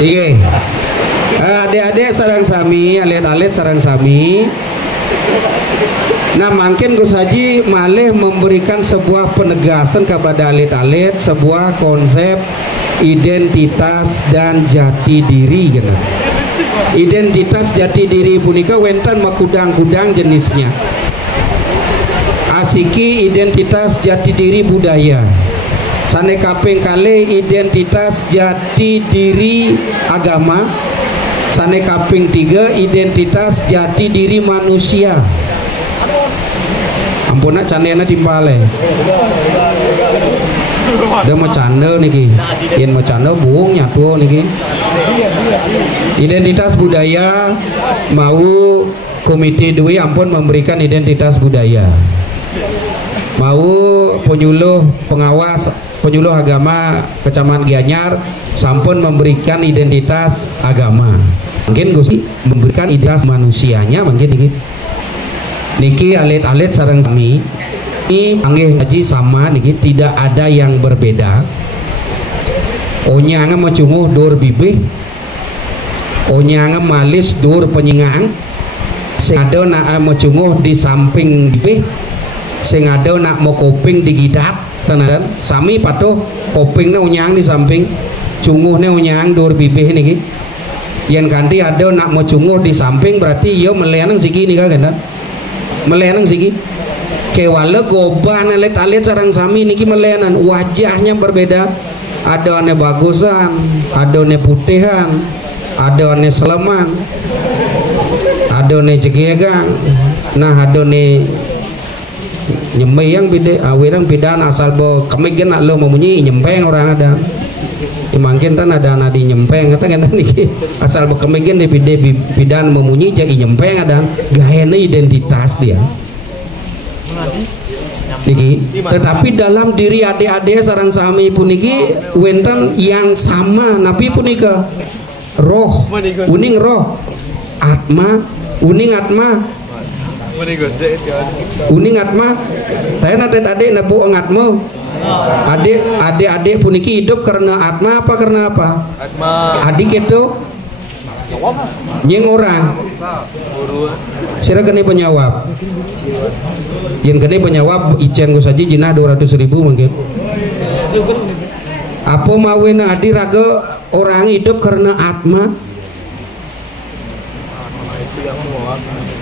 Iki. Adik-adik sarang sami, alit-alit sarang sami. Nah, mungkin Gus Haji malih memberikan sebuah penegasan kepada alit-alit, sebuah konsep identitas dan jati diri gitu. Identitas jati diri punika wenten makudang-kudang jenisnya. Asiki identitas jati diri budaya. Sane kaping kali identitas jati diri agama. Sane kaping 3 identitas jati diri manusia. Ampuna candena timpale. Ada macana niki. Yen macana buung nyatu niki. Identitas budaya mau komite dua ampun memberikan identitas budaya. Mau penyuluh pengawas penyuluh agama Kecamatan Gianyar sampun memberikan identitas agama. Mungkin Gusti memberikan identitas manusianya mungkin niki alit-alit sareng sami ini panggil haji sama niki tidak ada yang berbeda. Onyanga macunguh dur bibih, onyanga malis dur penyingang, sing ada nak macunguh di samping bibih, sing ada nak mau koping di gidat, tenan sami patuh kopingnya onyang di samping, cunguhnya onyang dur bibih niki. Yang kanti ada nak mau cunguh di samping berarti yo melenang siki nih kan? Melenang siki. Kewala goban alit-alit sarang sami niki melenan wajahnya berbeda. Ada ane bagusan, ada ane putihan, ada ane seleman, ada ane jegegang. Nah ada ane nyembeyang bide awirang bidan asal bo kami gen nak lo memunyi nyempeng orang ada. Mungkin kan ada nadi nyempeng kata kan niki asal bo kami gen di bidan memunyi jadi nyempeng ada gaya identitas dia. Niki, tetapi dalam diri adik-adik sarang sami puniki wenten yang sama nabi punika roh uning roh atma uning atma saya adik-adik nabu atma adik-adik puniki hidup karena atma apa karena apa adik itu nyeng orang silakan penjawab yang kene penyawab icen Gus Haji jinah 200.000 mungkin apa mawena adi raga orang hidup karena atma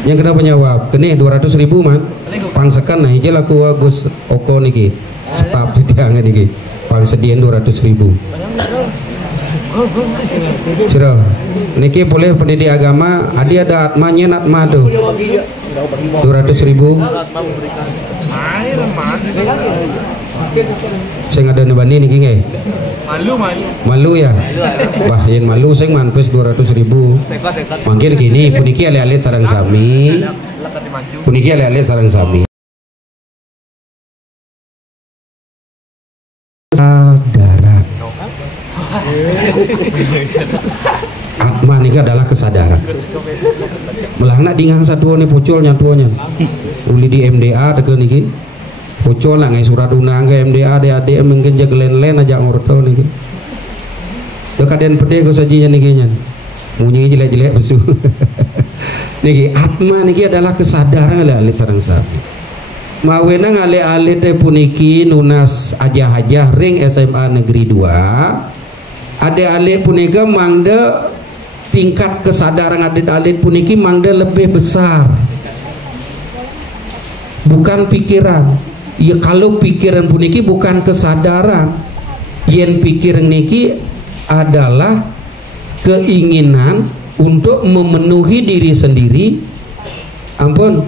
yang kena penyawab kene 200.000 man pangsekan nah hijau laku Gus Oko niki staf diangan niki pangsedian 200.000 sudah niki boleh pendidik agama adi ada atmanya atma tuh 200.000 saya ada nebani niki nggak malu ya bah yang malu saya manpes 200.000 mungkin gini puniki alit-alit sarang sami puniki alit-alit sarang sami kesadaran atma ini adalah kesadaran melahna dingang satu nih pucul nyatuanya uli di MDA deket niki pucul lah ngai surat unang ke MDA adik-adik mungkin jagelen-len aja ngorto niki dekadian pede Gus Haji niki nya munyi jelek-jelek besu niki atma niki adalah kesadaran alit sareng sami mawena alit-alit puniki nunas aja-aja ring SMA negeri 2 adik-adik punika mangda tingkat kesadaran adik-adik puniki mangda lebih besar bukan pikiran ya kalau pikiran puniki bukan kesadaran yen pikiran niki adalah keinginan untuk memenuhi diri sendiri ampun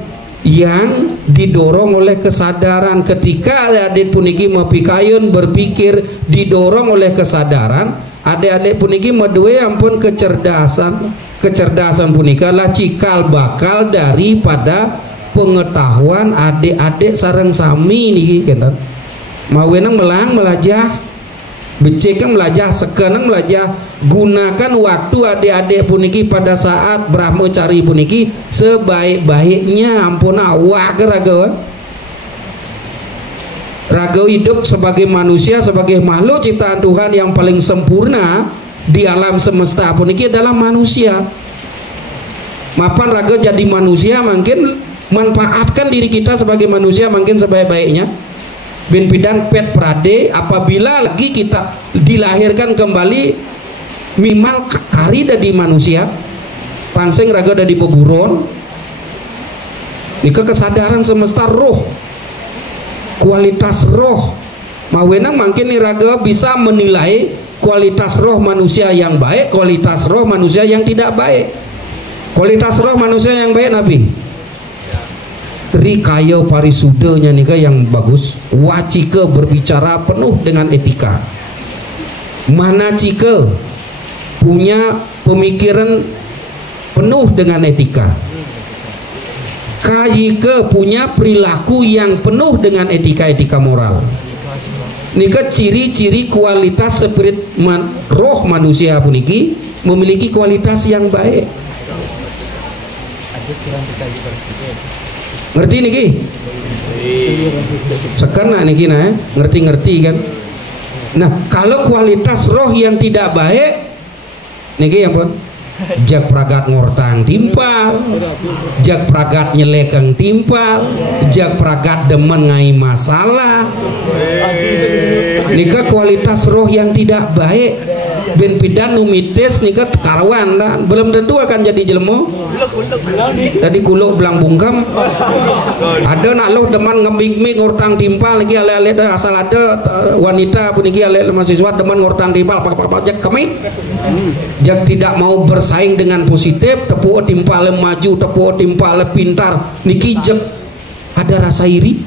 yang didorong oleh kesadaran ketika adik puniki mau pikayun berpikir didorong oleh kesadaran adik-adik puniki medue ampun kecerdasan punika lah cikal bakal daripada pengetahuan adik-adik sareng sami niki kan mawenang melang melajah becekang melajah sekenang melajah gunakan waktu adik-adik puniki pada saat brahmacari puniki sebaik-baiknya ampun awak geraga raga hidup sebagai manusia, sebagai makhluk ciptaan Tuhan yang paling sempurna di alam semesta pun ini adalah manusia. Mapan raga jadi manusia makin manfaatkan diri kita sebagai manusia makin sebaik-baiknya. Ben pidan pet prade apabila lagi kita dilahirkan kembali mimal kari dari manusia pangseng raga dari peburon nika kesadaran semesta roh, kualitas roh mawenang makin nih raga bisa menilai kualitas roh manusia yang baik, kualitas roh manusia yang tidak baik. Kualitas roh manusia yang baik Nabi Trikayo parisudanya nika yang bagus, wacike berbicara penuh dengan etika, mana cike punya pemikiran penuh dengan etika, kayike punya perilaku yang penuh dengan etika-etika moral. Nika ciri-ciri kualitas spirit roh manusia puniki memiliki kualitas yang baik. Ngerti niki? Sekena niki nah, ngerti-ngerti kan? Nah, kalau kualitas roh yang tidak baik niki yang pun jak pragat ngortang timpal, jak pragat nyelekeng timpal, jak pragat demen ngai masalah. Nika kualitas roh yang tidak baik. Ben pidan numitis nika karawan lah, belum tentu akan jadi jelmo. Tadi kuluk belang bungkam. Ada nak lo teman ngemik-mik ngortang timpal lagi ale-ale dah asal ada wanita pun iki ale mahasiswa teman ngortang timpal pak jak kemik. Jak tidak mau bersaing dengan positif, tepuk timpal maju, tepuk timpal pintar. Niki jak ada rasa iri.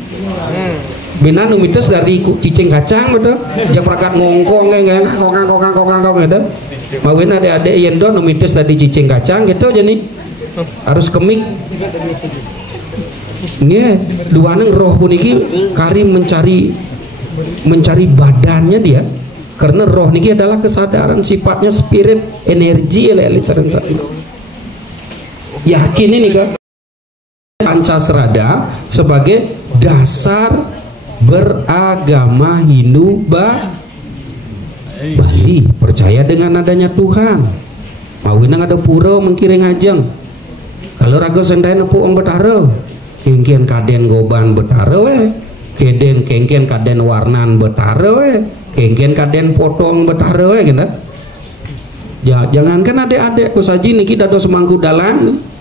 Benar numites dari cicing kacang betul, jak prakat ngongkong kokang gitu. Mawin adik-adik yendo numites dari cicing kacang gitu jadi harus kemik. Nih dua neng roh puniki kari mencari badannya dia, karena roh niki adalah kesadaran sifatnya spirit energi lele yakin ini kan Pancasrada sebagai dasar beragama Hindu Bali, percaya dengan adanya Tuhan. Mawinang ada pura mengkiring ajeng. Kalau raga sendai nepu om betara, kengkian kaden goban betara we, kengkian kaden warnan betara we, kengkian kaden potong betara we gitu. Ya, jangankan adik-adik kusaji niki dado semangku dalang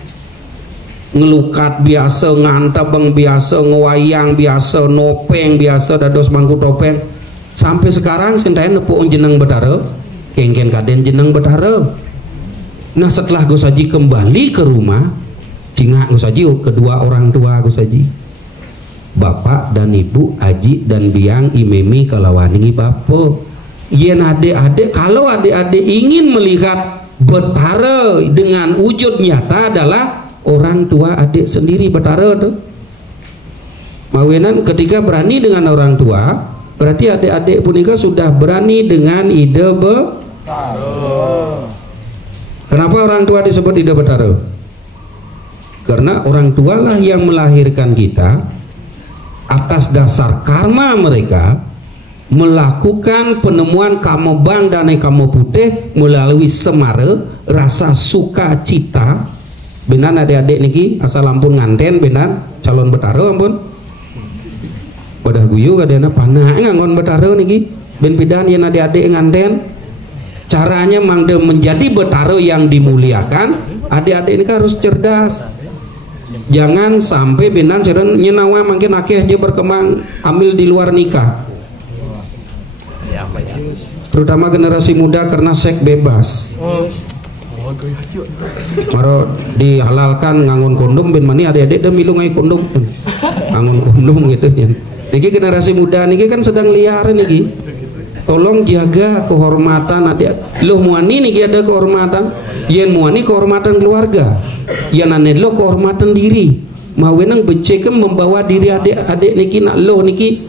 ngelukat biasa, ngantabeng biasa, ngewayang biasa, nopeng biasa, dados mangku topeng. Sampai sekarang sendai nepuk jeneng betara, kengken kaden jeneng betara. Nah setelah Gusaji kembali ke rumah, cingak Gusaji kedua orang tua Gusaji, bapak dan ibu, aji dan biang, imemi kalawaningi bapo. Yen adik-adik, kalau adik-adik ingin melihat betara dengan wujud nyata adalah orang tua adik sendiri betara tuh. Mawinan ketika berani dengan orang tua, berarti adik-adik punika sudah berani dengan ide betara. Kenapa orang tua disebut ide betara? Karena orang tua lah yang melahirkan kita atas dasar karma mereka melakukan penemuan kamobang dan kamo putih melalui semara rasa sukacita. Benar adik-adik niki asal ampun nganten benar calon betara ampun pada guyu kadena panah ngangon betara niki ben pidan yen adik-adik nganten caranya mangde menjadi betara yang dimuliakan. Adik-adik ini kan harus cerdas, jangan sampai benar seren nyenawa makin akeh dia berkembang ambil di luar nikah, terutama generasi muda karena seks bebas. Maro dihalalkan ngangon kondom ben mani adik-adik dah milu ngai kondom ngangon kondom gitu ya. Niki generasi muda niki kan sedang liar niki. Tolong jaga kehormatan adik. Loh muani niki ada kehormatan. Yen muani kehormatan keluarga. Yen ane lo kehormatan diri. Mawenang becekem membawa diri adik-adik niki nak lo niki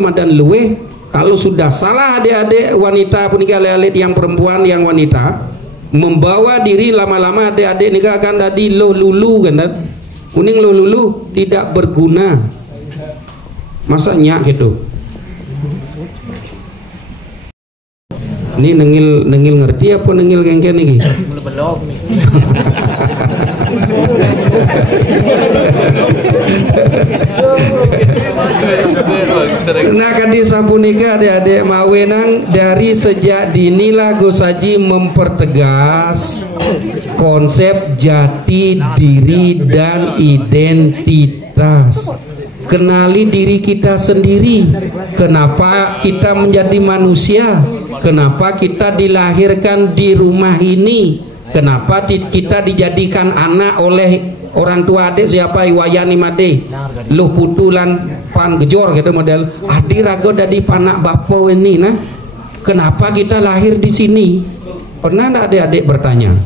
madan luwe. Kalau sudah salah adik-adik wanita puniki alit-alit yang perempuan yang wanita membawa diri lama-lama adik-adik nikah akan tadi lo lulu kan kuning lo lulu tidak berguna masanya gitu. Ini nengil ngerti apa nengil kengken nih? Belum nih. Nah kadi sapunika adik-adik mawenang dari sejak dini lah Gus Haji mempertegas konsep jati diri dan identitas. Kenali diri kita sendiri. Kenapa kita menjadi manusia? Kenapa kita dilahirkan di rumah ini? Kenapa kita dijadikan anak oleh orang tua adik siapa iwayani made lu putulan pan gejor gitu model adi rago dadi panak bapo ini nah. Kenapa kita lahir di sini? Pernah enggak adik-adik bertanya?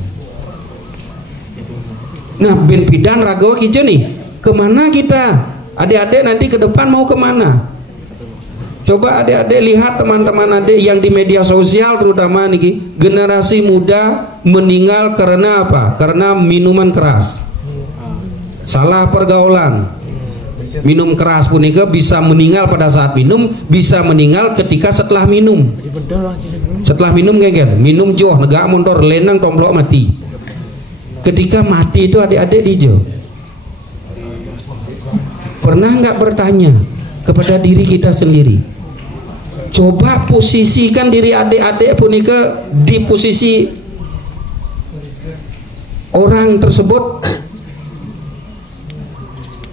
Nah bin pidan rago kijo nih kemana kita? Adik-adik nanti ke depan mau kemana? Coba adik-adik lihat teman-teman adik yang di media sosial terutama nih generasi muda meninggal karena apa? Karena minuman keras, salah pergaulan. Minum keras pun bisa meninggal pada saat minum, bisa meninggal ketika setelah minum. Setelah minum genggen, minum joh negak motor lenang tomplok mati. Ketika mati itu adik-adik dijo. Pernah nggak bertanya kepada diri kita sendiri? Coba posisikan diri adik-adik punika di posisi orang tersebut.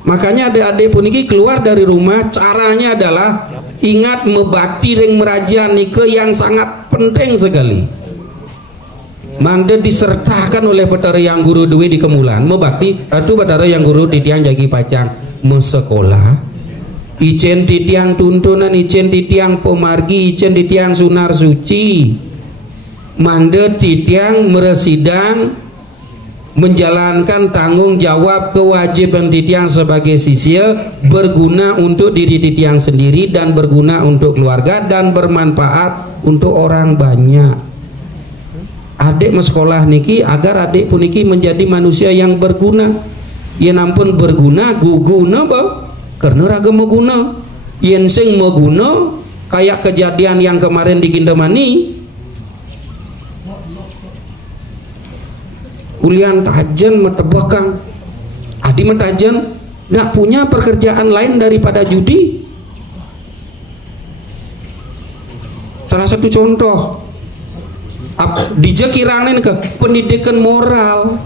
Makanya adik-adik puniki keluar dari rumah caranya adalah ingat membakti dan meraja nike yang sangat penting sekali. Mangde disertakan oleh Batara yang guru duwe di Kemulan membakti itu Batara yang guru di tiang jagi pacang mesekolah icen di tiang tuntunan icen di tiang pemargi icen di tiang sunar suci mangde di tiang meresidang menjalankan tanggung jawab kewajiban titiang sebagai sisya berguna untuk diri titiang sendiri dan berguna untuk keluarga dan bermanfaat untuk orang banyak. Adik mesekolah niki agar adik puniki menjadi manusia yang berguna. Yen ampun berguna guguna ba karena raga meguna. Yen sing meguna kayak kejadian yang kemarin di Kintamani. Ulian tajan metebakang adi metajan nggak punya pekerjaan lain daripada judi. Salah satu contoh dijekiranin ke pendidikan moral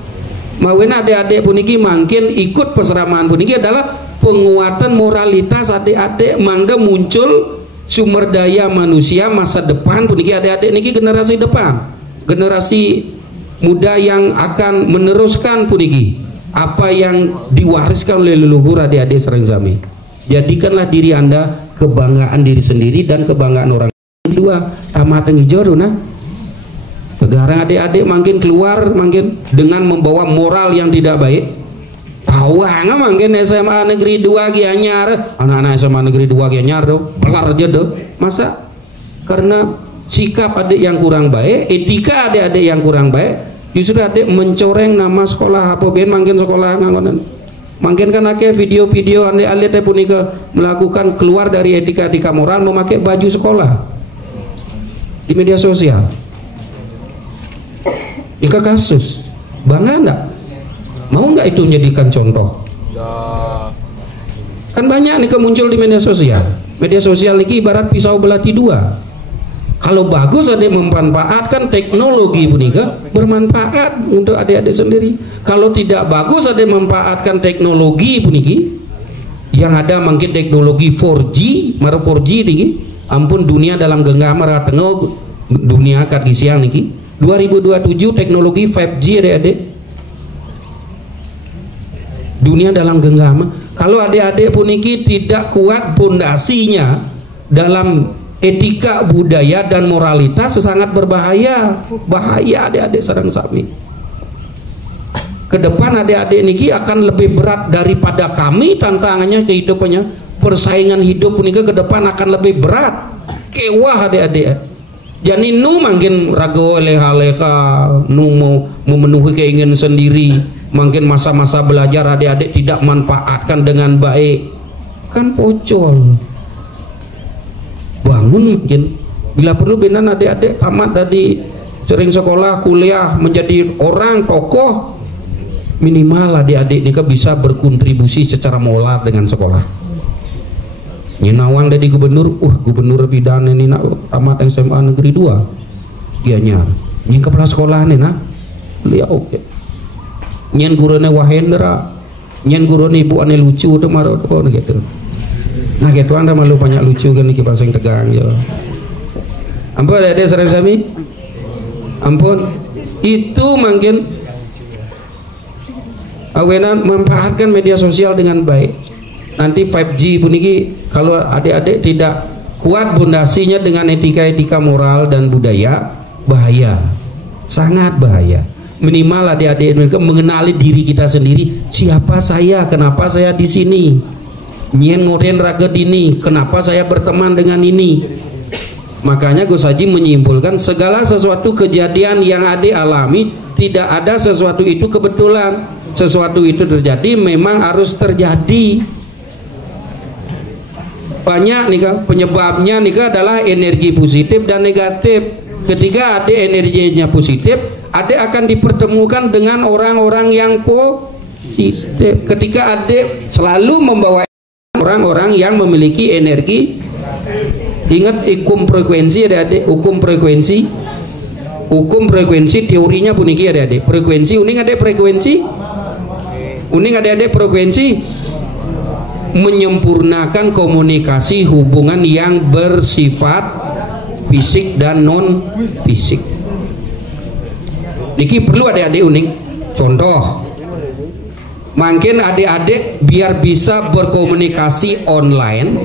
mawena adik-adik puniki makin ikut peseramaan puniki adalah penguatan moralitas adik-adik mangga muncul sumber daya manusia masa depan puniki adik-adik niki generasi depan generasi muda yang akan meneruskan puniki apa yang diwariskan oleh leluhur adik-adik sering sami. Jadikanlah diri anda kebanggaan diri sendiri dan kebanggaan orang kedua tamat ngijoro nah sekarang adik-adik makin keluar makin dengan membawa moral yang tidak baik tawang makin SMA negeri 2 gianyar anak-anak SMA negeri 2 gianyar do pelar aja do masa karena sikap adik yang kurang baik etika adik-adik yang kurang baik justru adik mencoreng nama sekolah apa ben makin sekolah ngangonan makin kan akeh video-video adik-adik punika melakukan keluar dari etika-etika moral memakai baju sekolah di media sosial. Ika kasus bangga enggak? Mau enggak itu menjadikan contoh? Kan banyak nih muncul di media sosial. Media sosial ini ibarat pisau belati dua. Kalau bagus adik memanfaatkan teknologi punika bermanfaat untuk adik-adik sendiri. Kalau tidak bagus adik memanfaatkan teknologi puniki yang ada mungkin teknologi 4G, mara 4G niki. Ampun dunia dalam genggam mara tengok dunia kat gisiang niki. 2027 teknologi 5G adik-adik. Dunia dalam genggam. Kalau adik-adik puniki tidak kuat pondasinya dalam etika budaya dan moralitas sangat berbahaya. Bahaya adik-adik sareng sami. Kedepan adik-adik niki akan lebih berat daripada kami tantangannya kehidupannya. Persaingan hidup puniki ke depan akan lebih berat. Kewah adik-adik. Jadi nu makin rago leha-leha nu mau memenuhi keinginan sendiri makin masa-masa belajar adik-adik tidak manfaatkan dengan baik kan pocol bangun makin Bila perlu benan adik-adik tamat dari sering sekolah, kuliah, menjadi orang tokoh, minimal adik-adik ini bisa berkontribusi secara moral dengan sekolah. Nyenawang dari gubernur, gubernur bidan ini nak tamat SMA negeri 2 Gianyar, nyen kepala sekolah ini nak beliau oke. Nyen gurune Wahendra, nyen gurune ibu ane lucu tuh marah tuh gitu. Nah gitu anda malu banyak lucu kan nih pasang tegang ya. Ampun adik sering sami, ampun itu mungkin awenan memanfaatkan media sosial dengan baik. Nanti 5G puniki kalau adik-adik tidak kuat pondasinya dengan etika-etika moral dan budaya, bahaya, sangat bahaya. Minimal adik-adik mereka mengenali diri kita sendiri, siapa saya, kenapa saya di sini, nyen ngoden raga dini, kenapa saya berteman dengan ini. Makanya Gus Haji menyimpulkan segala sesuatu kejadian yang adik alami tidak ada sesuatu itu kebetulan, sesuatu itu terjadi memang harus terjadi. Banyak nih kan penyebabnya nih kan adalah energi positif dan negatif. Ketika adik energinya positif, adik akan dipertemukan dengan orang-orang yang positif. Ketika adik selalu membawa orang-orang yang memiliki energi, ingat hukum frekuensi adik-adik, hukum frekuensi teorinya puniki adik-adik. Frekuensi uning adik frekuensi, uning adik-adik frekuensi menyempurnakan komunikasi hubungan yang bersifat fisik dan non fisik. Niki perlu adik-adik unik contoh, mungkin adik-adik biar bisa berkomunikasi online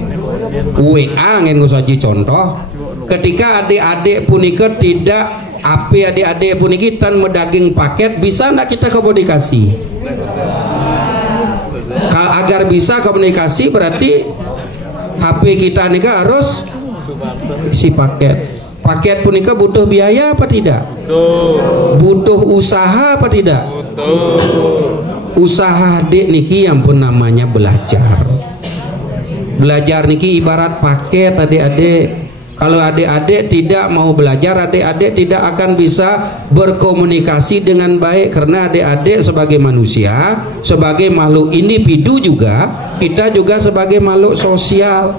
WA ngin saja contoh, ketika adik-adik punika tidak adik-adik puniki tan medaging paket, bisa ndak kita komunikasi? Agar bisa komunikasi berarti HP kita nih harus isi paket. Paket punika butuh biaya apa tidak? Butuh usaha apa tidak? Usaha adik niki yang pun namanya belajar. Belajar niki ibarat paket adik-adik. Kalau adik-adik tidak mau belajar, adik-adik tidak akan bisa berkomunikasi dengan baik, karena adik-adik sebagai manusia, sebagai makhluk individu juga, kita juga sebagai makhluk sosial.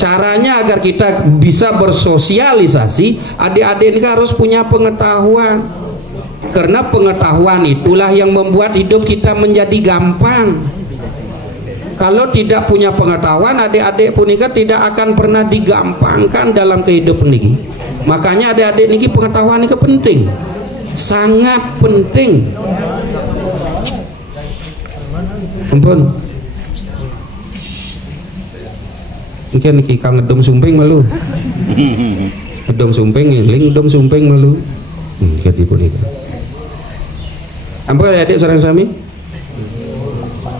Caranya agar kita bisa bersosialisasi, adik-adik ini harus punya pengetahuan, karena pengetahuan itulah yang membuat hidup kita menjadi gampang. Kalau tidak punya pengetahuan, adik-adik punika tidak akan pernah digampangkan dalam kehidupan niki. Makanya adik-adik niki pengetahuan niki penting, sangat penting. Ampun. Mungkin niki kang ngedom sumping malu. Ngedom sumping, ling ngedom sumping malu. Jadi punika. Ampun adik-adik sareng sami.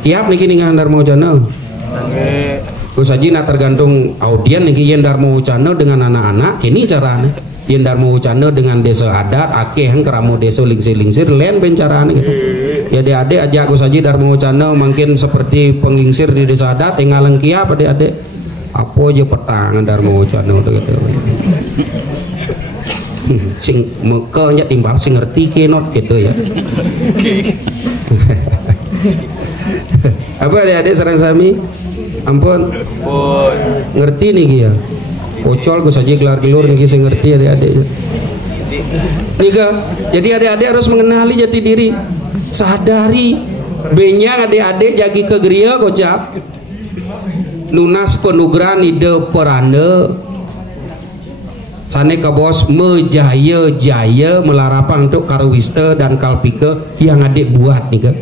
Kiap niki ningan Darmo Wacana. Gus Haji nak tergantung audien niki yen Darmo Wacana dengan anak-anak, ini caranya. Yen Darmo Wacana dengan desa adat, akeh keramo desa lingsir-lingsir, lain ben caranya gitu. Ya adik-adik ajak Gus Haji Darmo Wacana mungkin seperti penglingsir di desa adat, tinggalan kiap adik-adik. Apa aja petangan Darmo Wacana gitu. Sing mekenya timbal sing ngerti kenot gitu ya. Apa adik-adik sareng sami? Ampun. Ngerti nih ya. Pocol Gus Haji gelar-gelur nih saya ngerti adik-adik. Nika, jadi adik-adik harus mengenali jati diri. Sadari benyang adik-adik jagi kegeria kocap. Lunas penugrahan ide peranda. Sane ka bos mejaya-jaya melarapang untuk karwista dan kalpike yang adik buat nih kan.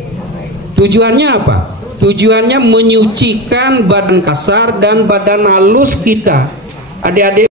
Tujuannya apa? Tujuannya menyucikan badan kasar dan badan halus kita. Adik-adik